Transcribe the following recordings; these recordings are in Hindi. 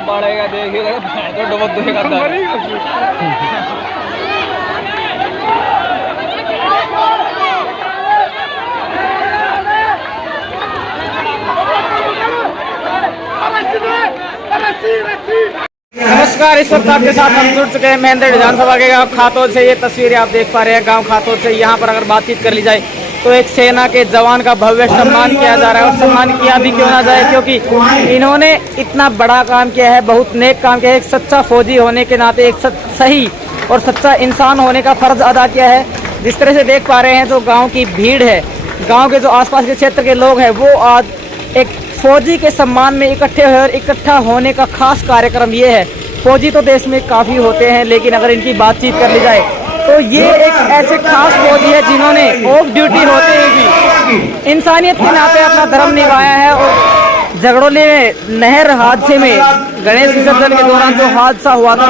बढ़ेगा देखिए तो डबल दुखे करता है। नमस्कार, इस वक्त आपके साथ हम जुड़ चुके हैं महेंद्र विधानसभा के गांव खातोद से। ये तस्वीरें आप देख पा रहे हैं गांव खातोद से। यहाँ पर अगर बातचीत कर ली जाए तो एक सेना के जवान का भव्य सम्मान किया जा रहा है, और सम्मान किया भी क्यों ना जाए, क्योंकि इन्होंने इतना बड़ा काम किया है, बहुत नेक काम किया है। एक सच्चा फौजी होने के नाते एक सही और सच्चा इंसान होने का फर्ज अदा किया है। जिस तरह से देख पा रहे हैं जो गाँव की भीड़ है, गाँव के जो आसपास के क्षेत्र के लोग हैं, वो आज एक फौजी के सम्मान में इकट्ठे हुए, और इकट्ठा होने का खास कार्यक्रम ये है। फौजी तो देश में काफ़ी होते हैं, लेकिन अगर इनकी बातचीत कर ली जाए तो ये एक ऐसे खास फौजी है जिन्होंने ऑफ ड्यूटी होते हुए भी इंसानियत के नाते अपना धर्म निभाया है। और झगड़ोले में नहर हादसे में गणेश विसर्जन के दौरान जो हादसा हुआ था,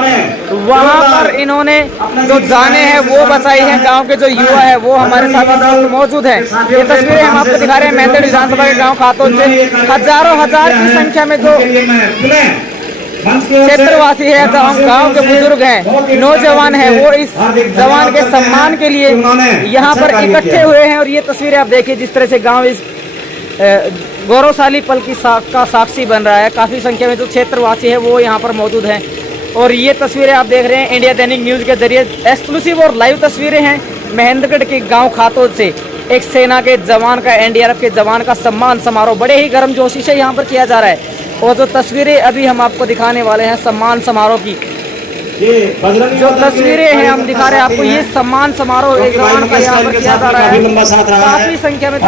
वहाँ पर इन्होंने जो जाने हैं वो बचाई है। गांव के जो युवा है वो हमारे साथ इस वक्त मौजूद हैं। ये तस्वीरें हम आपको दिखा रहे हैं महेंद्र विधानसभा के गाँव खातोद से। हजारों हजार की संख्या में जो क्षेत्रवासी है, गांव के बुजुर्ग हैं, नौजवान हैं, वो इस जवान के सम्मान के लिए यहाँ पर इकट्ठे हुए हैं। और ये तस्वीरें आप देखिए, जिस तरह से गांव इस गौरवशाली पल की का साक्षी बन रहा है। काफ़ी संख्या में जो क्षेत्रवासी है वो यहाँ पर मौजूद हैं। और ये तस्वीरें आप देख रहे हैं इंडिया दैनिक न्यूज़ के जरिए एक्सक्लूसिव और लाइव तस्वीरें हैं महेंद्रगढ़ के गाँव खातोद से। एक सेना के जवान का, एनडीआरएफ के जवान का सम्मान समारोह बड़े ही गर्मजोशी से यहाँ पर किया जा रहा है। और जो तस्वीरें अभी हम आपको दिखाने वाले हैं सम्मान समारोह की, जो तस्वीरें हैं हम दिखा रहे हैं आपको, ये सम्मान समारोह एक जवान का यहाँ पर किया जा रहा है। काफी संख्या में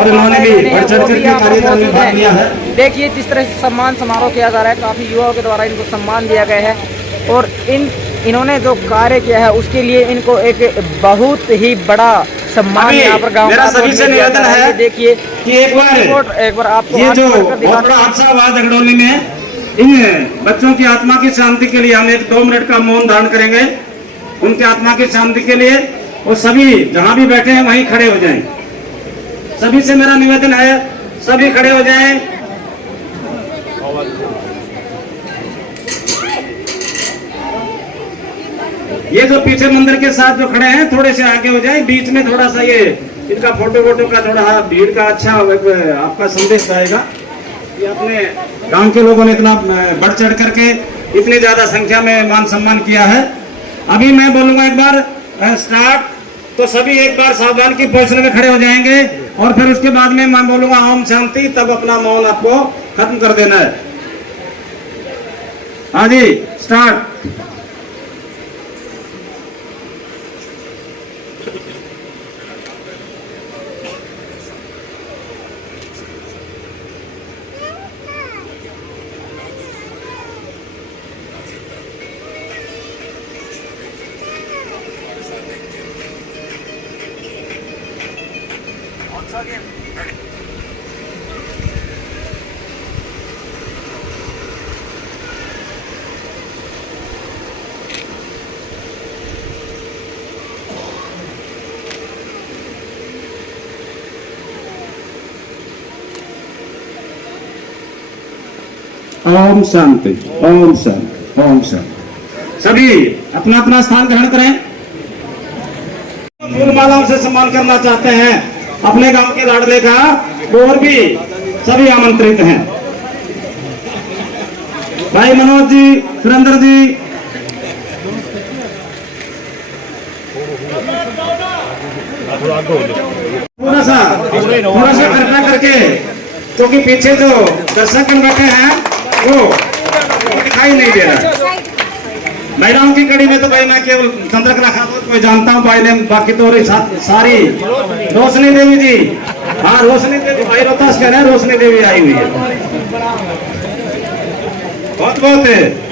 देखिए जिस तरह से सम्मान समारोह किया जा रहा है, काफी युवाओं के द्वारा इनको सम्मान दिया गया है। और इन्होंने जो कार्य किया है उसके लिए इनको एक बहुत ही बड़ा सम्मान यहाँ पर गाँव मेरा सभी से निवेदन है। देखिए कि एक बार आपको ये जो बहुत बड़ा हादसा हुआ झगड़ोली में, इन बच्चों की आत्मा की शांति के लिए हम 1-2 मिनट का मौन धारण करेंगे, उनकी आत्मा की शांति के लिए। और सभी जहां भी बैठे हैं वहीं खड़े हो जाएं। सभी से मेरा निवेदन है, सभी खड़े हो जाएं। ये जो पीछे मंदिर के साथ जो खड़े हैं थोड़े से आगे हो जाएं, बीच में थोड़ा सा ये इनका फोटो का थोड़ा भीड़ का अच्छा आपका संदेश आएगा। ये अपने गांव के लोगों ने इतना बढ़ चढ़ करके इतनी ज्यादा संख्या में मान सम्मान किया है। अभी मैं बोलूंगा एक बार स्टार्ट, तो सभी एक बार सावधान की पोजीशन में खड़े हो जाएंगे, और फिर उसके बाद में मैं बोलूंगा ओम शांति, तब अपना मौन आपको खत्म कर देना है। हाँ जी, स्टार्ट। ओम शांति, ओम शांति, ओम शांति। सभी अपना अपना स्थान ग्रहण करें। फूल मालाओं से सम्मान करना चाहते हैं अपने गांव के लाडले का, और भी सभी आमंत्रित हैं। भाई मनोज जी, सुरेंद्र जी, थोड़ा सा कृपा करके, क्योंकि पीछे जो दर्शक बैठे हैं वो दिखाई नहीं दे रहा। महिलाओं की कड़ी में तो भाई मैं केवल चंद्रकला खातून को जानता हूँ भाई, बाकी तो सारी रोशनी देवी जी, हाँ रोशनी देवी, भाई रोहतास कह रहे हैं, रोशनी देवी आई हुई है। बहुत बहुत है।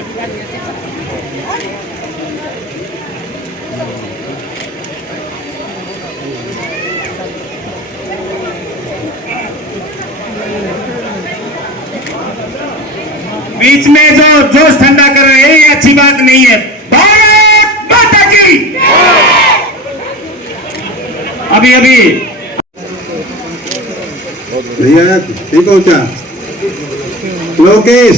बीच में जो जोश ठंडा कर रहे हैं ये अच्छी बात नहीं है। भारत माता की। अभी भैया ठीक हो क्या? लोकेश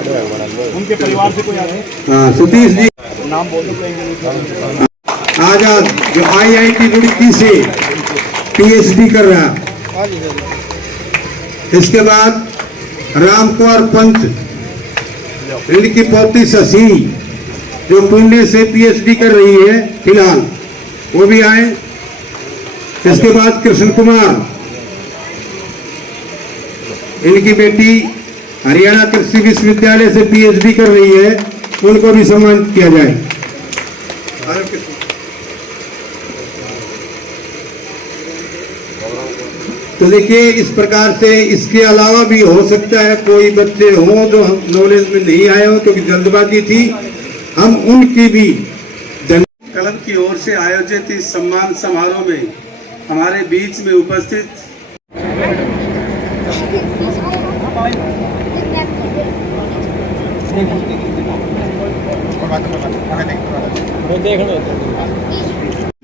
उनके परिवार से कोई आ रहे? हाँ, सतीश जी नाम बोल दो। आजाद जो IIT रुड़की से PhD कर रहा। इसके बाद रामकुमार पंत, इनकी पोती शशि जो पुणे से PhD कर रही है फिलहाल, वो भी आए। इसके बाद कृष्ण कुमार, इनकी बेटी हरियाणा कृषि विश्वविद्यालय से PhD कर रही है, उनको भी सम्मानित किया जाए। तो देखिए इस प्रकार से, इसके अलावा भी हो सकता है कोई बच्चे हों जो नॉलेज में नहीं आए हो क्योंकि जल्दबाजी थी, हम उनकी भी कलम की ओर से आयोजित इस सम्मान समारोह में हमारे बीच में उपस्थित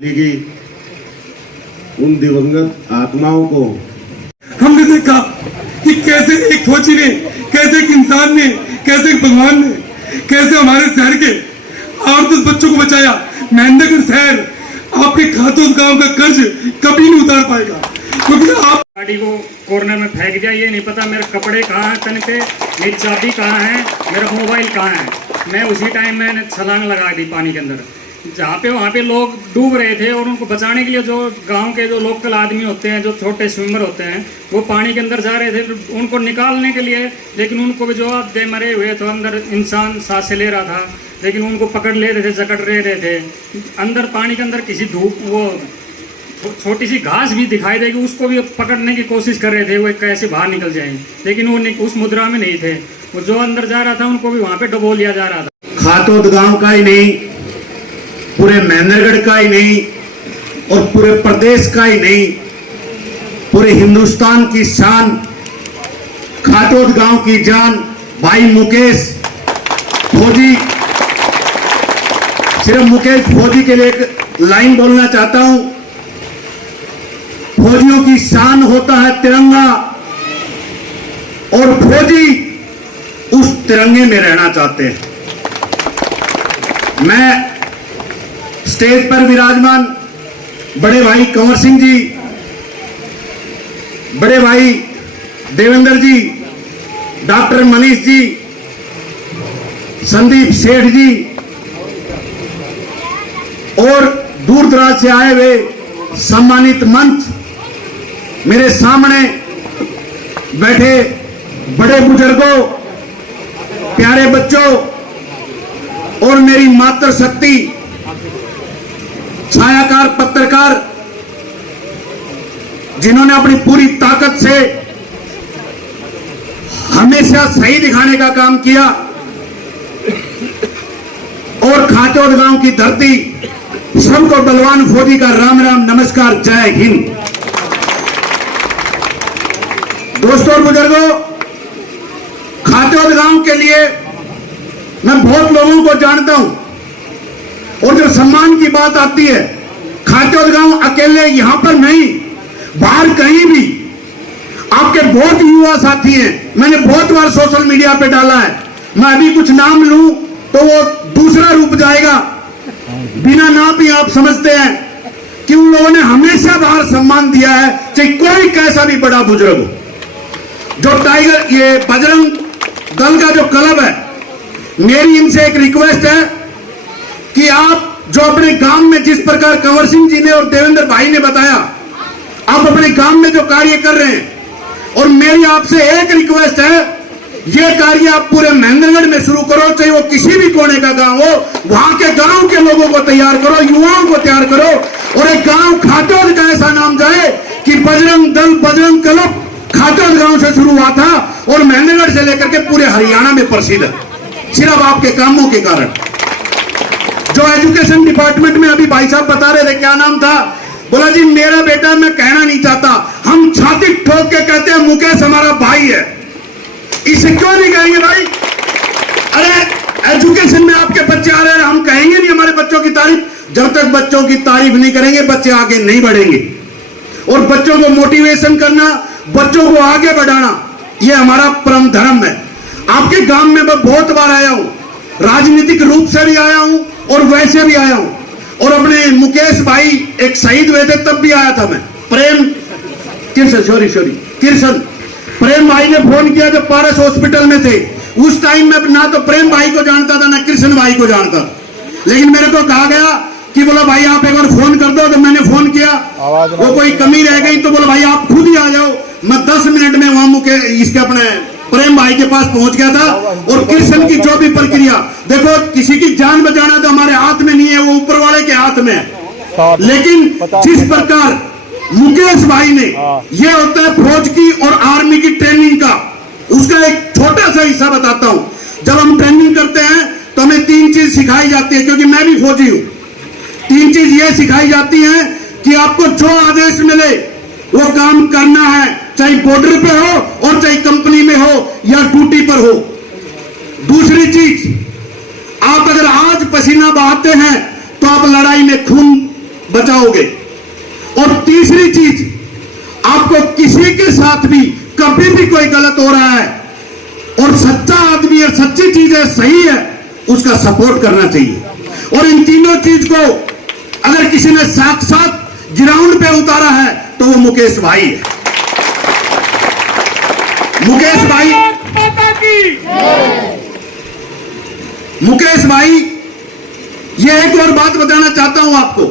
लेगी उन दिवंगत आत्माओं को। हमने देखा कि कैसे एक फौजी ने, कैसे एक इंसान ने, कैसे एक भगवान ने, कैसे हमारे शहर के 8-10 बच्चों को बचाया। महेंद्रगढ़ शहर आपके खातों गांव का कर्ज कभी नहीं उतार पाएगा क्योंकि आप गाड़ी को कॉर्नर में फेंक दिया। ये नहीं पता मेरे कपड़े कहाँ हैं तन पे, मेरी चाबी कहाँ है, मेरा मोबाइल कहाँ है। मैं उसी टाइम मैंने छलांग लगा दी पानी के अंदर, जहाँ पे वहाँ पे लोग डूब रहे थे और उनको बचाने के लिए जो गांव के जो लोकल आदमी होते हैं, जो छोटे स्विमर होते हैं, वो पानी के अंदर जा रहे थे उनको निकालने के लिए। लेकिन उनको भी जो दे मरे हुए तो अंदर इंसान सांसें ले रहा था, लेकिन उनको पकड़ ले रहे थे, जकड़ रहे थे अंदर पानी के अंदर। किसी धूप वो छोटी सी घास भी दिखाई देगी उसको भी पकड़ने की कोशिश कर रहे थे, वो कैसे बाहर निकल जाएं, लेकिन वो उस मुद्रा में नहीं थे। वो जो अंदर जा रहा था उनको भी वहाँ पे डुबो लिया जा रहा था। खातोद गांव का ही नहीं, पूरे महेंद्रगढ़ का ही नहीं और पूरे प्रदेश का ही नहीं, पूरे हिंदुस्तान की शान, खातोद गांव की जान भाई मुकेश फौजी। सिर्फ मुकेश फौजी के लिए एक लाइन बोलना चाहता हूं। फौजियों की शान होता है तिरंगा और फौजी उस तिरंगे में रहना चाहते हैं। मैं स्टेज पर विराजमान बड़े भाई कंवर सिंह जी, बड़े भाई देवेंद्र जी, डॉक्टर मनीष जी, संदीप सेठ जी और दूर दराज से आए हुए सम्मानित मंच, मेरे सामने बैठे बड़े बुजुर्गों, प्यारे बच्चों और मेरी मातृशक्ति छायाकार पत्रकार जिन्होंने अपनी पूरी ताकत से हमेशा सही दिखाने का काम किया, और खातोद गांव की धरती सबको बलवान फौजी का राम राम नमस्कार, जय हिंद। दोस्तों और बुजुर्गों, खातोद गांव के लिए मैं बहुत लोगों को जानता हूं, और जब सम्मान की बात आती है, खातोद गांव अकेले यहां पर नहीं, बाहर कहीं भी आपके बहुत युवा साथी हैं। मैंने बहुत बार सोशल मीडिया पे डाला है, मैं अभी कुछ नाम लूं तो वो दूसरा रूप जाएगा, बिना नाम ही आप समझते हैं कि उन लोगों ने हमेशा बाहर सम्मान दिया है, चाहे कोई कैसा भी बड़ा बुजुर्ग हो। जो टाइगर, ये बजरंग दल का जो क्लब है, मेरी इनसे एक रिक्वेस्ट है कि आप जो अपने गांव में, जिस प्रकार कंवर सिंह जी ने और देवेंद्र भाई ने बताया, आप अपने गांव में जो कार्य कर रहे हैं, और मेरी आपसे एक रिक्वेस्ट है, ये कार्य आप पूरे महेंद्रगढ़ में शुरू करो, चाहे वो किसी भी कोने का गांव हो, वहां के गांव के लोगों को तैयार करो, युवाओं को तैयार करो, और एक गांव खातोद का ऐसा नाम जाए कि बजरंग दल, बजरंग क्लब खातोद गांव से शुरू हुआ था और महेंद्रगढ़ से लेकर के पूरे हरियाणा में प्रसिद्ध है, सिर्फ आपके कामों के कारण। जो एजुकेशन डिपार्टमेंट में अभी भाई साहब बता रहे थे, क्या नाम था, बोला जी मेरा बेटा मैं कहना नहीं चाहता, हम छाती ठोक के कहते हैं मुकेश हमारा भाई है। इसे क्यों नहीं कहेंगे भाई? अरे एजुकेशन में आपके बच्चे आ रहे हैं, हम कहेंगे नहीं हमारे बच्चों की तारीफ। जब तक बच्चों की तारीफ नहीं करेंगे बच्चे आगे नहीं बढ़ेंगे, और बच्चों को मोटिवेशन करना, बच्चों को आगे बढ़ाना, यह हमारा परम धर्म है। आपके गांव में मैं बहुत बार आया हूं, राजनीतिक रूप से भी आया हूं और वैसे भी आया हूं। और अपने मुकेश भाई एक शहीद हुए थे तब भी आया था मैं। किरसन प्रेम भाई ने फोन किया जब पारस हॉस्पिटल में थे। उस टाइम में ना तो प्रेम भाई को जानता था ना कृष्ण भाई को जानता था, लेकिन मेरे को कहा गया कि बोला भाई आप एक बार फोन कर दो। तो मैंने फोन किया, वो कोई कमी रह गई तो बोला भाई आप खुद ही आ जाओ। मैं 10 मिनट में वहां इसके अपने प्रेम भाई के पास पहुंच गया था। और कृष्ण की जो भी प्रक्रिया, देखो किसी की जान बचाना तो हमारे हाथ में नहीं है, वो ऊपर वाले के हाथ में है। लेकिन जिस प्रकार मुकेश भाई ने, ये होता है फौज की और आर्मी की ट्रेनिंग का, उसका एक छोटा सा हिस्सा बताता हूं। जब हम ट्रेनिंग करते हैं तो हमें 3 चीज सिखाई जाती है, क्योंकि मैं भी फौजी हूं। 3 चीज ये सिखाई जाती है कि आपको जो आदेश मिले वो काम करना है, चाहे बॉर्डर पे हो और चाहे कंपनी में हो या ड्यूटी पर हो। दूसरी चीज, आप अगर आज पसीना बहाते हैं तो आप लड़ाई में खून बचाओगे। और तीसरी चीज, आपको किसी के साथ भी कभी भी कोई गलत हो रहा है और सच्चा आदमी और सच्ची चीज है, सही है, उसका सपोर्ट करना चाहिए। और इन तीनों चीज को अगर किसी ने साक्षात ग्राउंड पे उतारा है तो वो मुकेश भाई है। मुकेश भाई, ये एक और बात बताना चाहता हूं आपको।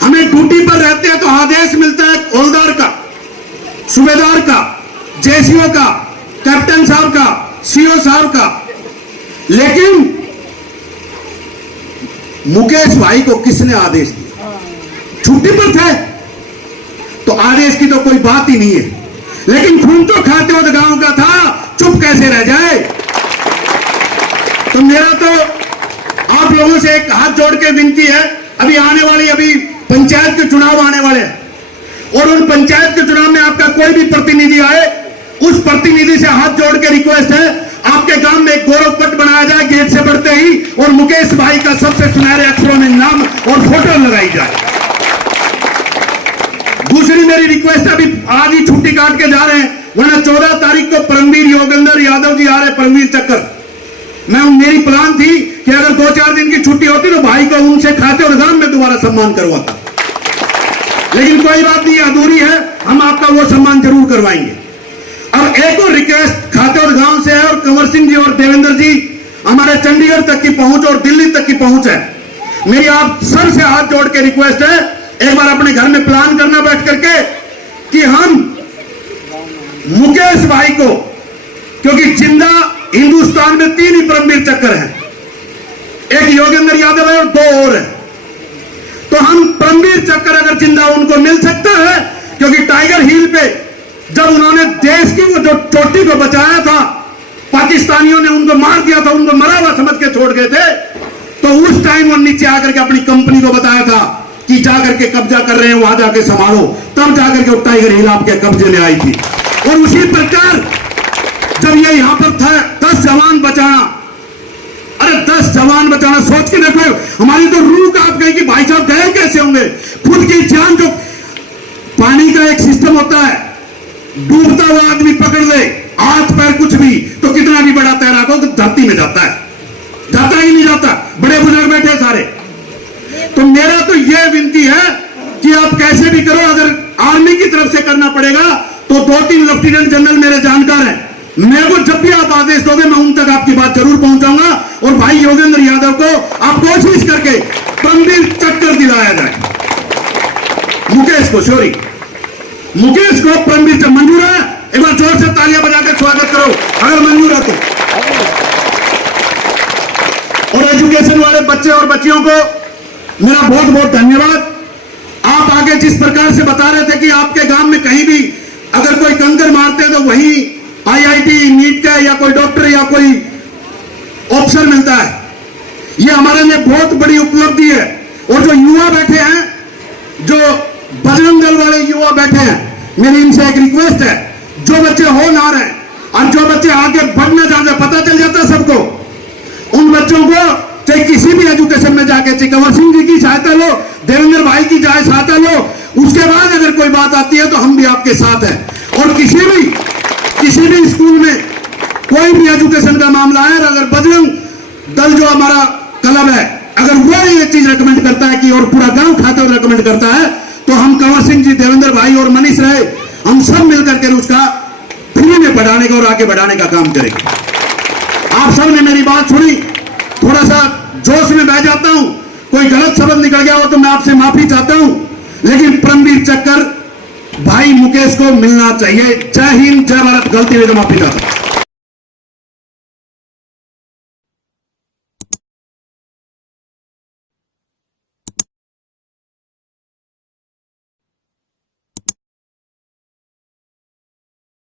हमें ड्यूटी पर रहते हैं तो आदेश मिलता है हवलदार का, सूबेदार का, जेसीओ का, कैप्टन साहब का, सीओ साहब का। लेकिन मुकेश भाई को किसने आदेश दिया? छुट्टी पर थे तो आदेश की तो कोई बात ही नहीं है। लेकिन खून तो खाते हो गांव का था, चुप कैसे रह जाए? तो मेरा तो आप लोगों से एक हाथ जोड़ के विनती है, अभी पंचायत के चुनाव आने वाले हैं और उन पंचायत के चुनाव में आपका कोई भी प्रतिनिधि आए, उस प्रतिनिधि से हाथ जोड़ के रिक्वेस्ट है, आपके गांव में एक गौरव पट बनाया जाए गेट से बढ़ते ही, और मुकेश भाई का सबसे सुनहरे अक्षरों में नाम और फोटो लगाई जाए। दूसरी मेरी रिक्वेस्ट है, अभी आज ही छुट्टी काट के जा रहे हैं, वरना 14 तारीख को परमवीर योगेंद्र यादव जी आ रहे, परमवीर चक्कर। मेरी प्लान थी कि अगर 2-4 दिन की छुट्टी होती तो भाई को उनसे खाते और गांव में दोबारा सम्मान करवाता, लेकिन कोई बात नहीं, अधूरी है, हम आपका वो सम्मान जरूर करवाएंगे। अब एक और रिक्वेस्ट खाते और गांव से है, और कंवर सिंह जी और देवेंद्र जी, हमारे चंडीगढ़ तक की पहुंच और दिल्ली तक की पहुंच है। मेरी आप सर से हाथ जोड़ के रिक्वेस्ट है, एक बार अपने घर में प्लान करना बैठ करके कि हम मुकेश भाई को, क्योंकि जिंदा हिंदुस्तान में 3 ही परमवीर चक्कर हैं, एक योगेंद्र यादव है और 2 और है, तो हम परमवीर चक्कर अगर जिंदा उनको मिल सकता है, क्योंकि टाइगर हिल पे जब उन्होंने देश की वो जो चोटी को बचाया था, पाकिस्तानियों ने उनको मार दिया था, उनको मरा हुआ समझ के छोड़ गए थे, तो उस टाइम वो नीचे आकर के अपनी कंपनी को बताया था कि जाकर के कब्जा कर रहे हैं, वहां जाके संभालो, तब जाकर के टाइगर हिल आपके कब्जे में आई थी। और उसी प्रकार जब ये यहां पर था 10 जवान बचाना, अरे 10 जवान बचाना, सोच के देखो, हमारी तो रूह कांप गई कि भाई साहब गए कैसे होंगे। खुद की जान, जो पानी का एक सिस्टम होता है, डूबता हुआ आदमी पकड़ ले, हाथ पैर कुछ भी, तो कितना भी बड़ा तैराक हो तो धरती में जाता है, जाता ही नहीं जाता। बड़े बुजुर्ग बैठे सारे। तो मेरा तो यह विनती है कि आप कैसे भी करो, अगर आर्मी की तरफ से करना पड़ेगा तो 2-3 लेफ्टिनेंट जनरल मेरे जानकार हैं, मेरे को जब भी आप आदेश दोगे मैं उन तक आपकी बात जरूर पहुंचाऊंगा। और भाई योगेंद्र यादव को आप कोशिश करके परमवीर चक्कर दिलाया जाए। मुकेश को परमवीर चक्कर मंजूर है? एक बार जोर से तालियां बजाकर स्वागत करो अगर मंजूर है तो। और एजुकेशन वाले बच्चे और बच्चियों को मेरा बहुत बहुत धन्यवाद। आप आगे जिस प्रकार से बता रहे थे कि आपके गांव में कहीं भी अगर कोई कंकर मारते तो वहीं IIT नीट का या कोई डॉक्टर या कोई ऑफिसर मिलता है, ये हमारे लिए बहुत बड़ी उपलब्धि है। और जो युवा बैठे हैं, जो बजरंग दल वाले युवा बैठे हैं, मेरी इनसे एक रिक्वेस्ट है, जो बच्चे होनहार हैं और जो बच्चे आगे बढ़ना चाहते हैं, पता चल जाता सबको, उन बच्चों को चाहे किसी भी एजुकेशन में जाके, चाहे कंवर सिंह जी की सहायता लो, देवेंद्र भाई की चाहे सहायता लो, उसके बाद अगर कोई बात आती है तो हम भी आपके साथ हैं। और किसी भी स्कूल में कोई भी एजुकेशन का मामला है, अगर बजरंग दल जो हमारा क्लब है, अगर वो ये चीज रिकमेंड करता है कि और पूरा गांव खाते हुए रिकमेंड करता है, तो हम कंवर सिंह जी, देवेंद्र भाई और मनीष राय, हम सब मिलकर के उसका फ्री में बढ़ाने का और आगे बढ़ाने का काम करेंगे। आप सब ने मेरी बात सुनी, थोड़ा सा जोश में बह जाता हूं, कोई गलत शब्द निकल गया हो तो मैं आपसे माफी चाहता हूं, लेकिन परमवीर चक्कर भाई मुकेश को मिलना चाहिए। जय हिंद, जय भारत। गलती हुई तो माफी चाहता हूं।